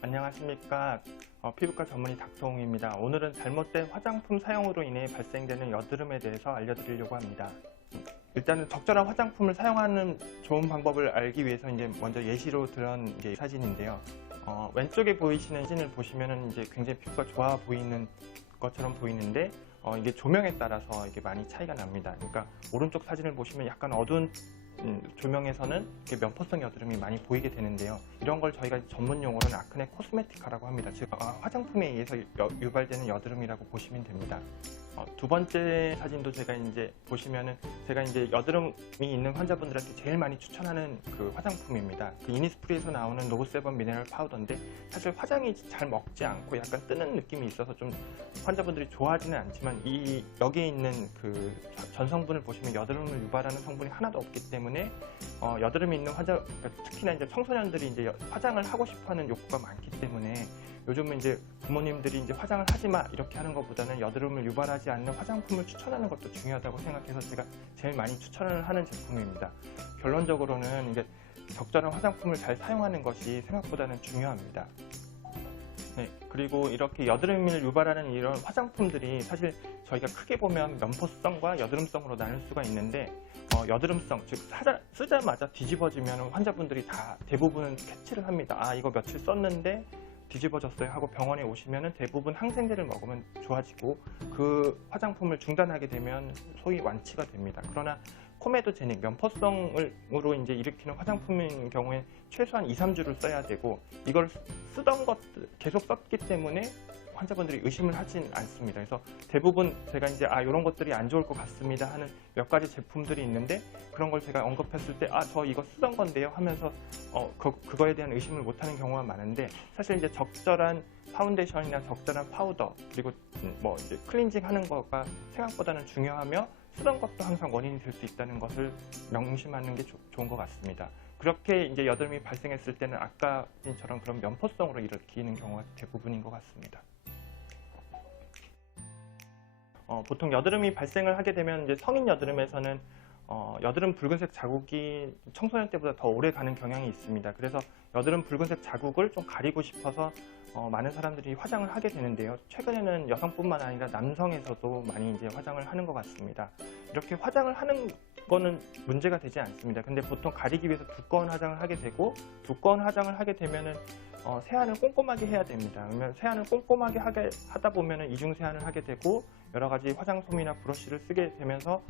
안녕하십니까. 피부과 전문의 닥터홍입니다. 오늘은 잘못된 화장품 사용으로 인해 발생되는 여드름에 대해서 알려드리려고 합니다. 일단은 적절한 화장품을 사용하는 좋은 방법을 알기 위해서 이제 먼저 예시로 들은 게 사진인데요. 왼쪽에 보이시는 사진을 보시면은 이제 굉장히 피부가 좋아 보이는 것처럼 보이는데 이게 조명에 따라서 이게 많이 차이가 납니다. 그러니까 오른쪽 사진을 보시면 약간 어두운 조명에서는 면포성 여드름이 많이 보이게 되는데요. 이런 걸 저희가 전문 용어로는 아크네 코스메티카라고 합니다. 즉 화장품에 의해서 유발되는 여드름이라고 보시면 됩니다. 두 번째 사진도 제가 이제 보시면은 제가 이제 여드름이 있는 환자분들한테 제일 많이 추천하는 그 화장품입니다. 그 이니스프리에서 나오는 노브세범 미네랄 파우더인데 사실 화장이 잘 먹지 않고 약간 뜨는 느낌이 있어서 좀 환자분들이 좋아하지는 않지만 여기에 있는 그 전성분을 보시면 여드름을 유발하는 성분이 하나도 없기 때문에 여드름이 있는 환자, 특히나 이제 청소년들이 이제 화장을 하고 싶어하는 욕구가 많기 때문에 요즘은 이제 부모님들이 이제 화장을 하지 마 이렇게 하는 것보다는 여드름을 유발하지 않는 화장품을 추천하는 것도 중요하다고 생각해서 제가 제일 많이 추천을 하는 제품입니다. 결론적으로는 이제 적절한 화장품을 잘 사용하는 것이 생각보다는 중요합니다. 네, 그리고 이렇게 여드름을 유발하는 이런 화장품들이 사실 저희가 크게 보면 면포성과 여드름성으로 나눌 수가 있는데 여드름성, 즉 쓰자마자 뒤집어지면 환자분들이 대부분은 캐치를 합니다. 아, 이거 며칠 썼는데 뒤집어졌어요 하고 병원에 오시면 대부분 항생제를 먹으면 좋아지고 그 화장품을 중단하게 되면 소위 완치가 됩니다. 그러나 코메도제닉, 면포성으로 이제 일으키는 화장품인 경우에 최소한 2~3주를 써야 되고 이걸 쓰던 것들 계속 썼기 때문에 환자분들이 의심을 하진 않습니다. 그래서 대부분 제가 이제 이런 것들이 안 좋을 것 같습니다 하는 몇 가지 제품들이 있는데 그런 걸 제가 언급했을 때 저 이거 쓰던 건데요 하면서 그거에 대한 의심을 못하는 경우가 많은데 사실 이제 적절한 파운데이션이나 적절한 파우더 그리고 뭐 이제 클렌징 하는 거가 생각보다는 중요하며 쓰던 것도 항상 원인이 될 수 있다는 것을 명심하는 게 좋은 것 같습니다. 그렇게 이제 여드름이 발생했을 때는 아까 사진처럼 그런 면포성으로 일으키는 경우가 대부분인 것 같습니다. 보통 여드름이 발생을 하게 되면 이제 성인 여드름에서는 여드름 붉은색 자국이 청소년 때보다 더 오래 가는 경향이 있습니다. 그래서 여드름 붉은색 자국을 좀 가리고 싶어서 많은 사람들이 화장을 하게 되는데요. 최근에는 여성뿐만 아니라 남성에서도 많이 이제 화장을 하는 것 같습니다. 이렇게 화장을 하는 거는 문제가 되지 않습니다. 근데 보통 가리기 위해서 두꺼운 화장을 하게 되고 두꺼운 화장을 하게 되면은 세안을 꼼꼼하게 해야 됩니다. 그러면 세안을 꼼꼼하게 하다 보면은 이중 세안을 하게 되고 여러 가지 화장솜이나 브러쉬를 쓰게 되면서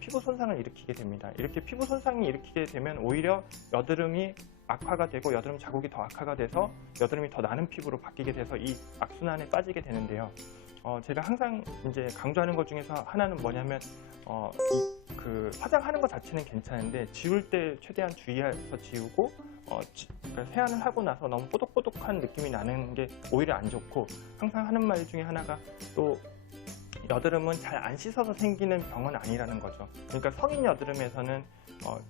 피부 손상을 일으키게 됩니다. 이렇게 피부 손상이 일으키게 되면 오히려 여드름이 악화가 되고 여드름 자국이 더 악화가 돼서 여드름이 더 나는 피부로 바뀌게 돼서 이 악순환에 빠지게 되는데요. 제가 항상 이제 강조하는 것 중에서 하나는 뭐냐면 그 화장하는 것 자체는 괜찮은데 지울 때 최대한 주의해서 지우고 그러니까 세안을 하고 나서 너무 뽀독뽀독한 느낌이 나는 게 오히려 안 좋고 항상 하는 말 중에 하나가 또 여드름은 잘 안 씻어서 생기는 병은 아니라는 거죠. 그러니까 성인 여드름에서는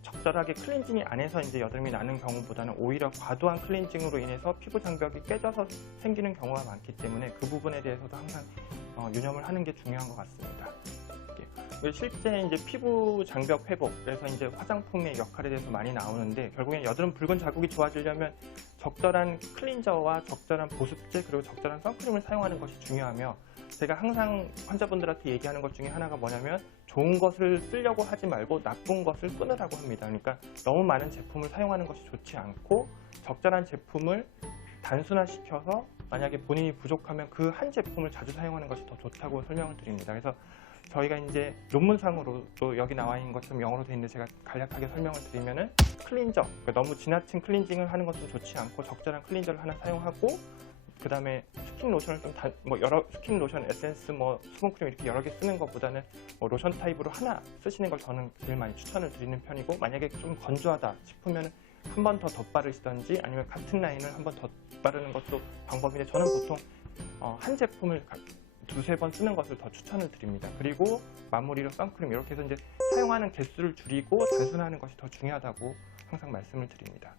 적절하게 클렌징이 안 해서 이제 여드름이 나는 경우보다는 오히려 과도한 클렌징으로 인해서 피부 장벽이 깨져서 생기는 경우가 많기 때문에 그 부분에 대해서도 항상 유념을 하는 게 중요한 것 같습니다. 실제 이제 피부 장벽 회복, 그래서 이제 화장품의 역할에 대해서 많이 나오는데 결국엔 여드름 붉은 자국이 좋아지려면 적절한 클린저와 적절한 보습제 그리고 적절한 선크림을 사용하는 것이 중요하며 제가 항상 환자분들한테 얘기하는 것 중에 하나가 뭐냐면 좋은 것을 쓰려고 하지 말고 나쁜 것을 끊으라고 합니다. 그러니까 너무 많은 제품을 사용하는 것이 좋지 않고 적절한 제품을 단순화시켜서 만약에 본인이 부족하면 그 한 제품을 자주 사용하는 것이 더 좋다고 설명을 드립니다. 그래서 저희가 이제 논문상으로 또 여기 나와 있는 것처럼 영어로 되어 있는데 제가 간략하게 설명을 드리면은 클린저, 그러니까 너무 지나친 클렌징을 하는 것은 좋지 않고 적절한 클린저를 하나 사용하고 그 다음에 스킨 로션을 좀 여러 스킨 로션, 에센스, 수분크림 이렇게 여러 개 쓰는 것보다는 로션 타입으로 하나 쓰시는 걸 저는 제일 많이 추천을 드리는 편이고 만약에 좀 건조하다 싶으면 한 번 더 덧바르시던지 아니면 같은 라인을 한 번 더 바르는 것도 방법인데 저는 보통 한 제품을 두세 번 쓰는 것을 더 추천을 드립니다. 그리고 마무리로 선크림 이렇게 해서 이제 사용하는 개수를 줄이고 단순화하는 것이 더 중요하다고 항상 말씀을 드립니다.